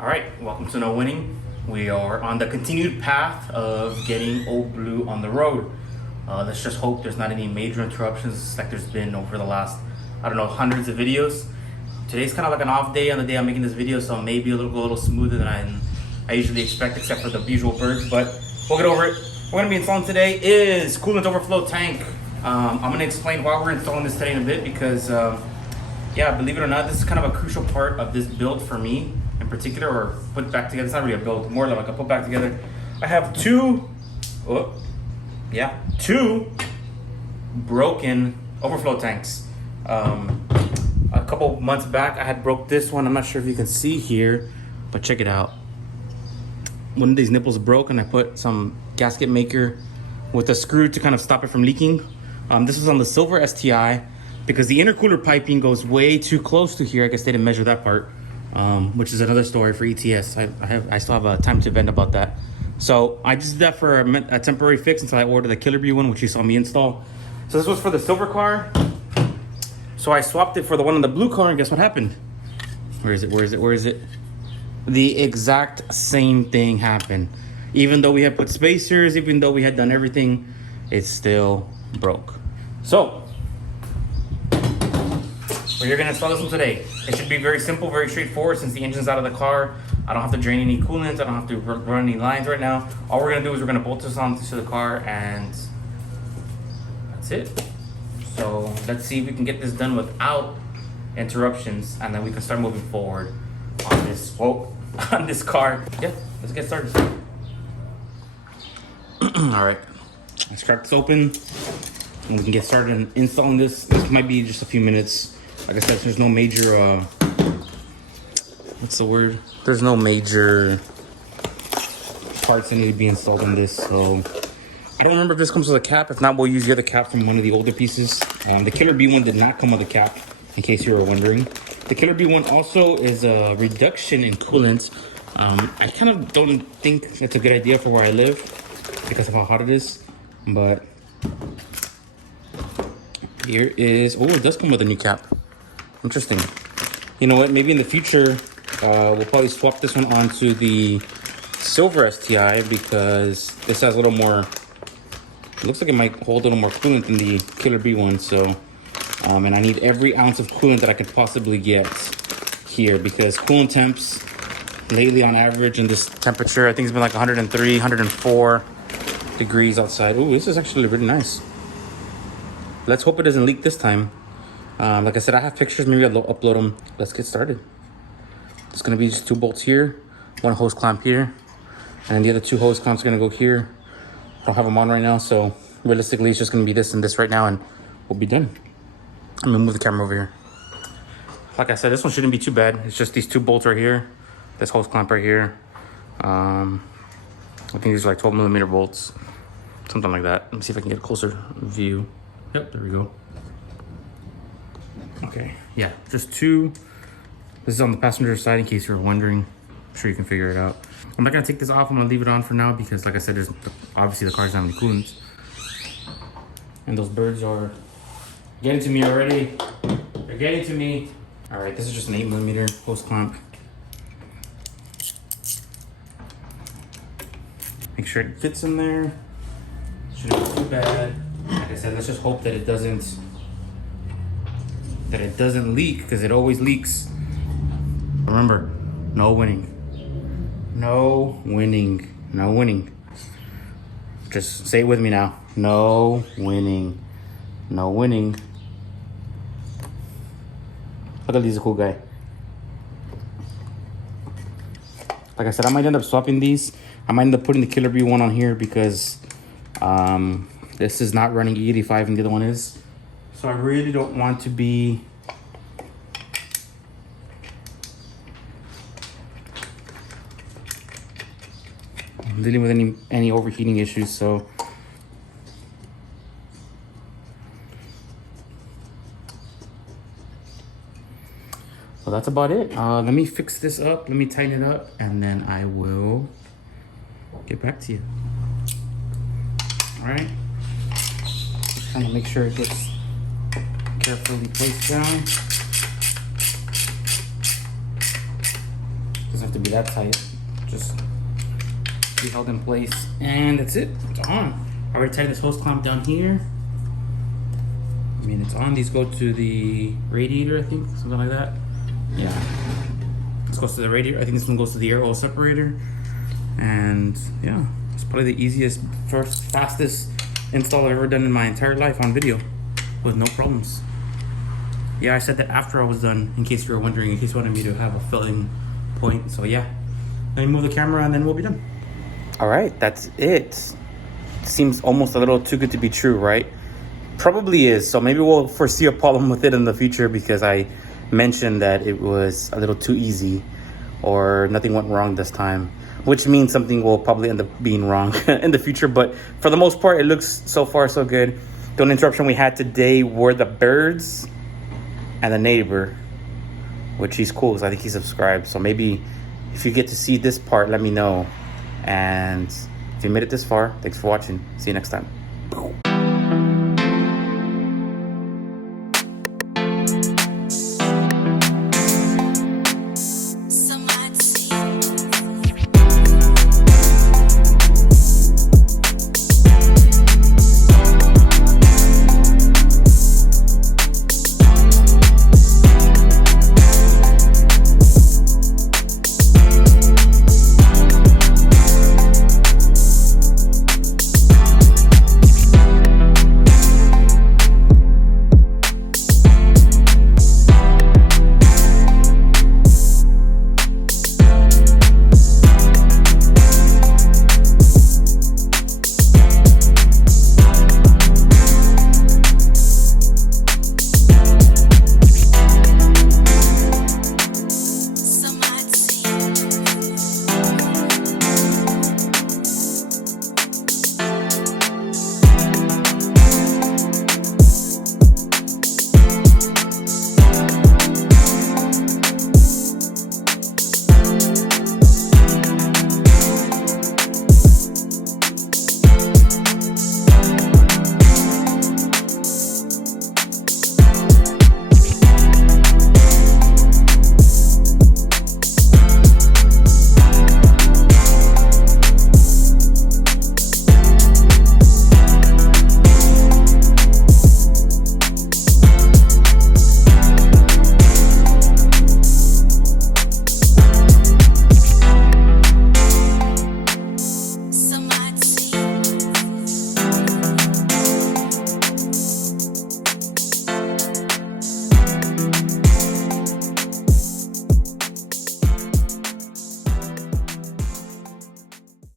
All right, welcome to No Winning. We are on the continued path of getting Old Blue on the road. Let's just hope there's not any major interruptions like there's been over the last, I don't know, hundreds of videos. Today's kind of like an off day on the day I'm making this video, so maybe a little smoother than I usually expect, except for the usual birds, but we'll get over it. We're gonna be installing today is Coolant Overflow tank. I'm gonna explain why we're installing this today in a bit because, yeah, believe it or not, this is kind of a crucial part of this build for me in particular, or put back together. It's not really a build, more like a put back together. I have two broken overflow tanks. A couple months back, I had broke this one. I'm not sure if you can see here, but check it out. One of these nipples broke, and I put some gasket maker with a screw to kind of stop it from leaking. This was on the silver STI because the intercooler piping goes way too close to here. I guess they didn't measure that part, which is another story for ETS. I still have a time to vent about that. So I just did that for a temporary fix until I ordered the Killer Bee one, which you saw me install. So this was for the silver car. So I swapped it for the one on the blue car, and guess what happened? Where is it? The exact same thing happened. Even though we had put spacers, even though we had done everything, it still broke. So we're gonna install this one today. It should be very simple, very straightforward. Since the engine's out of the car, I don't have to drain any coolant. I don't have to run any lines right now. All we're gonna do is we're gonna bolt this onto the car, and that's it. So let's see if we can get this done without interruptions, and then we can start moving forward on this on this car. Yeah, let's get started. All right, let's crack this open, and we can get started in installing this. This might be just a few minutes. Like I said, there's no major, what's the word? There's no major parts that need to be installed on this. So I don't remember if this comes with a cap. If not, we'll use the other cap from one of the older pieces. The Killer Bee one did not come with a cap, in case you were wondering. The Killer Bee one also is a reduction in coolant. I kind of don't think it's a good idea for where I live because of how hot it is, but here is, oh, it does come with a new cap. Interesting. You know what, maybe in the future, we'll probably swap this one onto the silver STI because this has a little more, it looks like it might hold a little more coolant than the Killer Bee one. So, and I need every ounce of coolant that I could possibly get here because coolant temps lately on average in this temperature, I think it's been like 103, 104 degrees outside. Oh, this is actually really nice. Let's hope it doesn't leak this time. Like I said, I have pictures, maybe I'll upload them. Let's get started. It's gonna be just 2 bolts here, 1 hose clamp here, and the other 2 hose clamps are gonna go here. I don't have them on right now, so realistically it's just gonna be this and this right now, and we'll be done. I'm gonna move the camera over here. Like I said, this one shouldn't be too bad. It's just these 2 bolts right here, this hose clamp right here. I think these are like 12mm bolts, something like that. Let me see if I can get a closer view. Yep, there we go. Okay, yeah, just 2. This is on the passenger side in case you're wondering. I'm sure you can figure it out. I'm not gonna take this off. I'm gonna leave it on for now because, like I said, there's obviously the car doesn't have any coolant. And those birds are getting to me already. They're getting to me. All right, this is just an 8mm hose clamp. Make sure it fits in there. Shouldn't be too bad. Like I said, let's just hope that it doesn't leak, because it always leaks. Remember, no winning. No winning. No winning. Just say it with me now. No winning. No winning. Look at this cool guy. Like I said, I might end up swapping these. I might end up putting the Killer Bee one on here because this is not running E85 and the other one is. So I really don't want to be dealing with any overheating issues. So well, that's about it. Let me fix this up, let me tighten it up, and then I will get back to you. All right, just kind of make sure it gets carefully placed down. Because have to be that tight. Just be held in place, and that's it. It's on. I already tightened this hose clamp down here. I mean, it's on. These go to the radiator, I think, something like that. Yeah. This goes to the radiator. I think this one goes to the air oil separator. And yeah, it's probably the easiest, fastest install I've ever done in my entire life on video with no problems. Yeah, I said that after I was done, in case you were wondering, in case you wanted me to have a filling point. So yeah, let me move the camera and then we'll be done. All right, that's it. Seems almost a little too good to be true, right? Probably is. So maybe we'll foresee a problem with it in the future because I mentioned that it was a little too easy or nothing went wrong this time, which means something will probably end up being wrong in the future. But for the most part, it looks so far so good. The only interruption we had today were the birds and the neighbor, which he's cool because I think he subscribed. So maybe if you get to see this part, let me know. And if you made it this far, thanks for watching. See you next time.